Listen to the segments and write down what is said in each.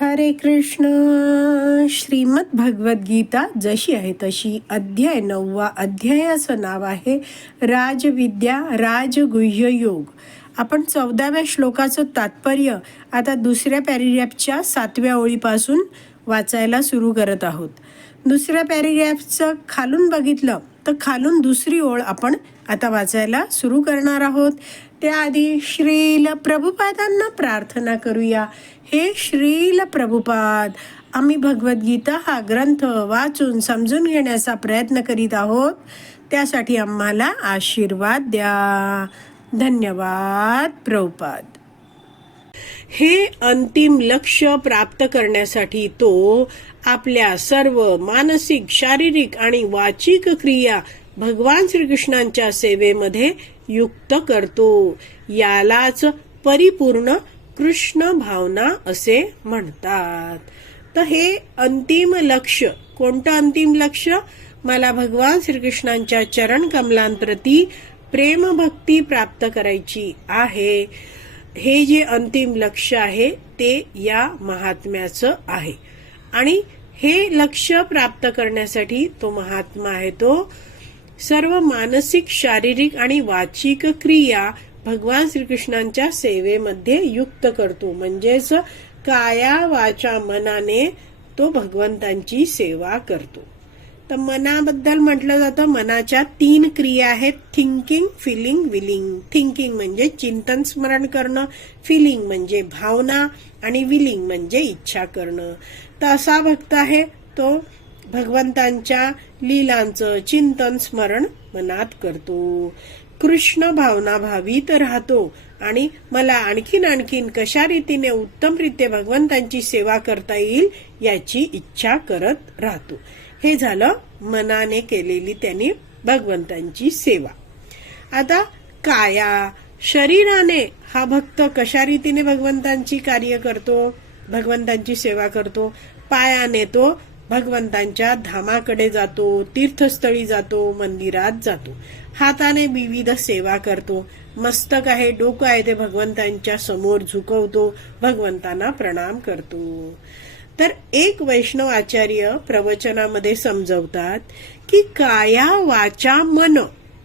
हरे कृष्ण. श्रीमद भगवद्गीता जशी आहे तशी अध्याय नववा अध्यायाचं नाव आहे राजविद्या राजगुह्य योग. आपण चौदाव्या श्लोकाचं तात्पर्य आता दुसऱ्या पॅरिग्राफच्या सातव्या ओळीपासून वाचायला सुरू करत आहोत. दुसऱ्या पॅरिग्राफचं खालून बघितलं तर खालून दुसरी ओळ आपण आता वाचायला सुरू करणार आहोत. त्याआधी श्रील प्रभुपादांना प्रार्थना करूया. हे श्रील प्रभुपाद आम्ही भगवद्गीता हा ग्रंथ वाचून समजून घेण्याचा प्रयत्न करीत आहोत. त्यासाठी आम्हाला आशीर्वाद द्या. धन्यवाद प्रभुपाद. हे अंतिम लक्ष प्राप्त करण्यासाठी तो आपल्या सर्व मानसिक शारीरिक आणि वाचिक क्रिया भगवान श्रीकृष्णांच्या सेवेमध्ये युक्त करतो. यालाच परिपूर्ण कृष्ण भावना असे म्हणतात. तर हे अंतिम लक्ष कोणतं अंतिम लक्ष? मला भगवान श्रीकृष्णांच्या चरण कमलांप्रती प्रेमभक्ती प्राप्त करायची आहे. हे जे अंतिम लक्ष आहे ते या महात्म्याचं आहे. आणि हे लक्ष प्राप्त करण्यासाठी तो महात्मा आहे तो सर्व मानसिक शारीरिक आणि वाचिक क्रिया भगवान श्रीकृष्णांच्या सेवेमध्ये युक्त करतो. म्हणजेच काया वाचा मनाने तो भगवंतांची सेवा करतो. तर मनाबद्दल म्हटलं जातं मनाच्या तीन क्रिया आहेत. थिंकिंग फिलिंग विलिंग थिंकिंग म्हणजे चिंतन स्मरण करणं. फिलिंग म्हणजे भावना आणि विलिंग म्हणजे इच्छा करणं. तर असा भक्त आहे तो भगवंतांच्या लीलांचं चिंतन स्मरण मनात करतो. कृष्ण भावना भावीत राहतो. आणि मला आणखीन आणखीन कशा रीतीने उत्तमरित्या भगवंतांची सेवा करता येईल याची इच्छा करत राहतो. हे झालं मनाने केलेली त्यांनी भगवंतांची सेवा. आता काया शरीराने हा भक्त कशा रीतीने भगवंतांची कार्य करतो? भगवंतांची सेवा करतो. पायाने तो भगवंतांच्या धामाकडे जातो तीर्थस्थळी जातो मंदिरात जातो. हाताने विविध सेवा करतो. मस्तक आहे डोकं आहे ते भगवंतांच्या समोर झुकवतो भगवंतांना प्रणाम करतो. तर एक वैष्णव आचार्य प्रवचनामध्ये समजवतात की काया वाचा मन.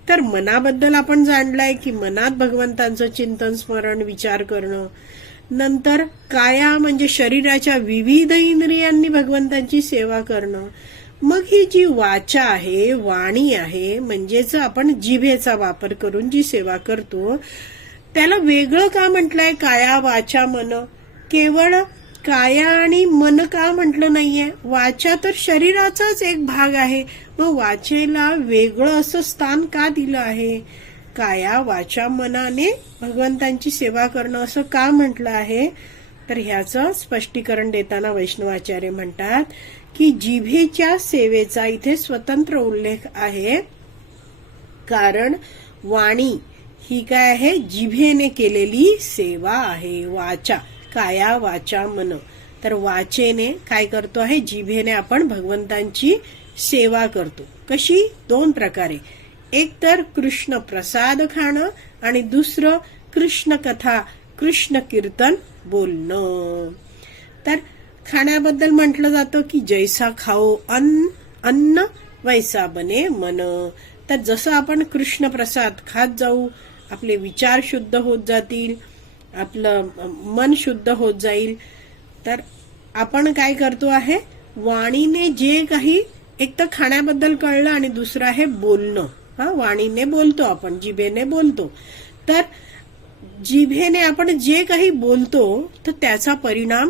तर मनाबद्दल आपण जाणलंय की मनात भगवंतांचं चिंतन स्मरण विचार करणं नंतर काया म्हणजे शरीराच्या विविध इंद्रियांनी भगवंतांची सेवा करणं. मग ही जी वाचा आहे वाणी आहे म्हणजेच आपण जिभेचा वापर करून जी सेवा करतो त्याला वेगळं का म्हटलंय काया वाचा मन? केवळ काया आणि मन का म्हटलं नाहीये? वाचा तर शरीराचाच एक भाग आहे. मग वाचेला वेगळं असं स्थान का दिलं आहे? काया वाचा मनाने भगवंतांची सेवा करणं असं का म्हटलं आहे? तर ह्याचं स्पष्टीकरण देताना वैष्णवाचार्य म्हणतात की जिभेच्या सेवेचा इथे स्वतंत्र उल्लेख आहे. कारण वाणी ही काय आहे? जिभेने केलेली सेवा आहे. वाचा काया वाचा मन. तर वाचेने काय करतो आहे? जिभेने आपण भगवंतांची सेवा करतो. कशी? दोन प्रकारे. एक तर कृष्ण प्रसाद खाणं आणि दुसरं कृष्ण कथा कृष्ण कीर्तन बोलणं. तर खाण्याबद्दल म्हटलं जातं की जैसा खाओ अन्न अन्न वैसा बने मन. तर जसं आपण कृष्ण प्रसाद खात जाऊ आपले विचार शुद्ध होत जातील आपलं मन शुद्ध होत जाईल. तर आपण काय करतो आहे? वाणीने जे काही एक तर खाण्याबद्दल कळलं आणि दुसरं आहे बोलणं. हा वाणीने बोलतो आपण जिभेने बोलतो. तर जिभेने आपण जे काही बोलतो तर त्याचा परिणाम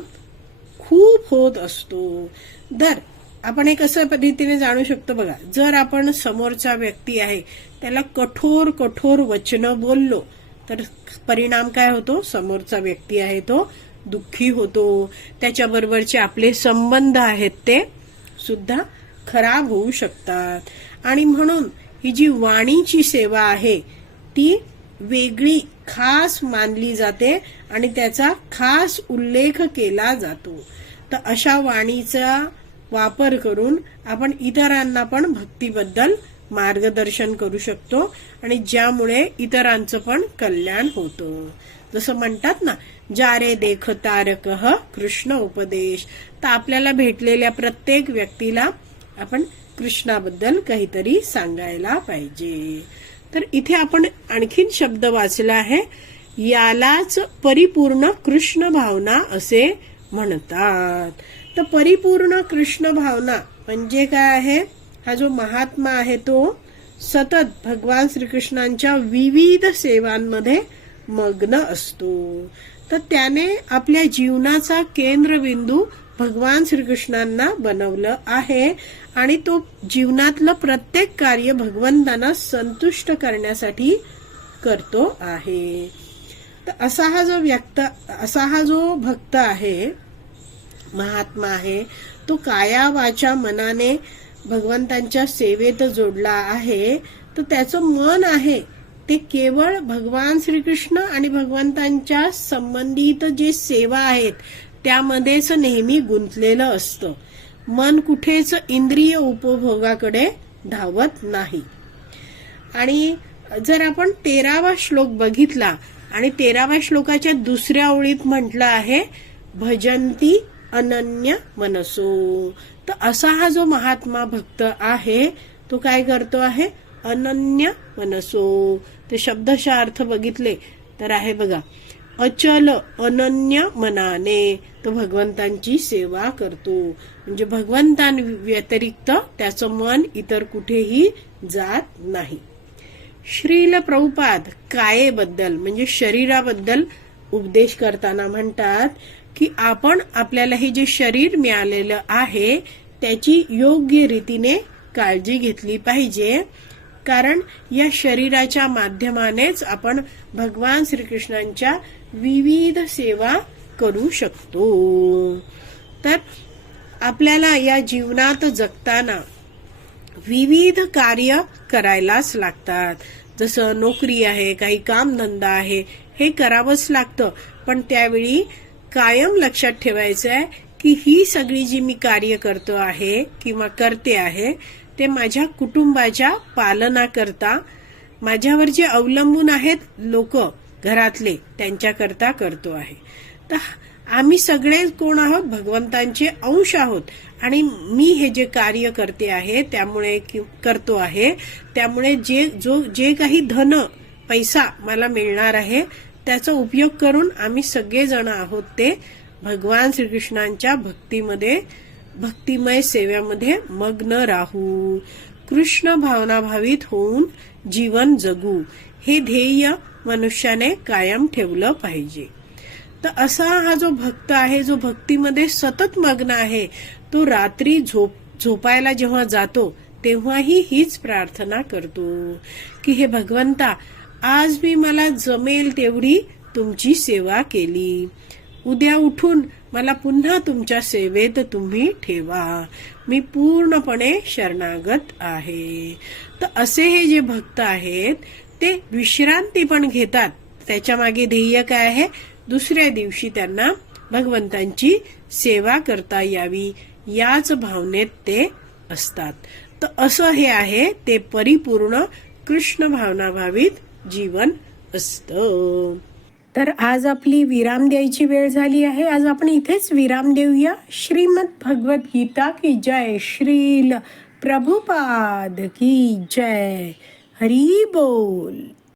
खूप होत असतो. दर आपण एक असं पद्धतीने जाणू शकतो बघा जर आपण समोरचा व्यक्ती आहे त्याला कठोर कठोर वचनं बोललो तर परिणाम काय होतो? समोरचा व्यक्ती आहे तो दुःखी होतो. त्याच्याबरोबरचे आपले संबंध आहेत ते सुद्धा खराब होऊ शकतात. आणि म्हणून ही जी वाणीची सेवा आहे ती वेगळी खास मानली जाते आणि त्याचा खास उल्लेख केला जातो. तर अशा वाणीचा वापर करून आपण इतरांना पण भक्तीबद्दल मार्गदर्शन करू शकतो आणि ज्यामुळे इतरांचं पण कल्याण होतं. जसं म्हणतात ना जारे देख तारक कृष्ण उपदेश. तर आपल्याला भेटलेल्या प्रत्येक व्यक्तीला आपण कृष्णाबद्दल काहीतरी सांगायला पाहिजे. तर इथे आपण आणखीन शब्द वाचला आहे. यालाच परिपूर्ण कृष्ण भावना असे म्हणतात. तर परिपूर्ण कृष्ण भावना म्हणजे काय आहे? हा जो महात्मा आहे तो सतत भगवान श्रीकृष्णांच्या विविध सेवांमध्ये मग्न असतो. तर त्याने आपल्या जीवनाचा केंद्रबिंदू भगवान श्रीकृष्णांना बनवलं आहे. आणि तो जीवनातलं प्रत्येक कार्य भगवंतांना संतुष्ट करण्यासाठी करतो आहे. तर असा हा जो व्यक्त असा हा जो भक्त आहे महात्मा आहे तो काया वाचा मनाने भगवंतांच्या सेवेत जोडला आहे तर त्याचं मन आहे ते केवळ भगवान श्रीकृष्ण आणि भगवंतांच्या संबंधित जे सेवा आहेत त्यामध्येच नेहमी गुंतलेलं असतं. मन कुठेच इंद्रिय उपभोगाकडे धावत नाही. आणि जर आपण तेरावा श्लोक बघितला आणि तेराव्या श्लोकाच्या दुसऱ्या ओळीत म्हटलं आहे भजंती अनन्य मनसो. तर असा हा जो महात्मा भक्त आहे तो काय करतो आहे? अनन्य मनसो. ते शब्दशा अर्थ बघितले तर आहे बघा अचल अनन्य मनाने तो भगवंतांची सेवा करतो. म्हणजे भगवंतां व्यतिरिक्त त्याचं मन इतर कुठेही जात नाही. श्रील प्रभुपाद कायेबद्दल म्हणजे शरीराबद्दल उपदेश करताना म्हणतात की आपण आपल्याला हे जे शरीर मिळालेलं आहे त्याची योग्य रीतीने काळजी घेतली पाहिजे. कारण या शरीराच्या माध्यमानेच आपण भगवान श्रीकृष्णांच्या विविध सेवा करू शकतो. तर आपल्याला या जीवनात जगताना विविध कार्य करायलाच लागतात. जसं नोकरी आहे काही कामधंदा आहे हे करावंच लागतं. पण त्यावेळी कायम लक्षात ठेवायचं आहे की ही सगळी जी मी कार्य करतो आहे किंवा करते आहे ते माझ्या कुटुंबाच्या पालनाकरता माझ्यावर जे अवलंबून आहेत लोक घरातले त्यांच्याकरता करतो आहे. तर आम्ही सगळे कोण आहोत? भगवंतांचे अंश आहोत. आणि मी हे जे कार्य करते आहे त्यामुळे कि- करतो आहे त्यामुळे जे जो जे काही धन पैसा मला मिळणार आहे त्याचा उपयोग करून आम्ही सगळेजण आहोत ते भगवान श्रीकृष्णांच्या भक्तीमध्ये भक्तिमय सेवेमध्ये मग्न राहू. कृष्ण भावनाभावित होऊन जीवन जगू. हे ध्येय मनुष्याने कायम ठेवलं पाहिजे. तर असा हा जो भक्त आहे जो भक्तीमध्ये सतत मग्न आहे तो रात्री झोप झोपायला जेव्हा जातो तेव्हाही हीच प्रार्थना करतो. की हे भगवंता आज मी मला जमेल तेवढी तुमची सेवा केली. उद्या उठून मला पुन्हा तुमच्या सेवेत तुम्ही ठेवा. मी पूर्णपणे शरणागत आहे. तर असे हे जे भक्त आहेत ते विश्रांती पण घेतात. त्याच्यामागे ध्येय काय आहे? दुसऱ्या दिवशी त्यांना भगवंतांची सेवा करता यावी. याच भावनेत ते असतात. तर असं हे आहे ते परिपूर्ण कृष्ण भावनाभावित जीवन असतं. तर आज आपली विराम द्यायची वेळ झाली आहे. आज आपण इथेच विराम देऊया. श्रीमद भगवत गीता की जय. श्रील प्रभुपाद की जय. हरी बोल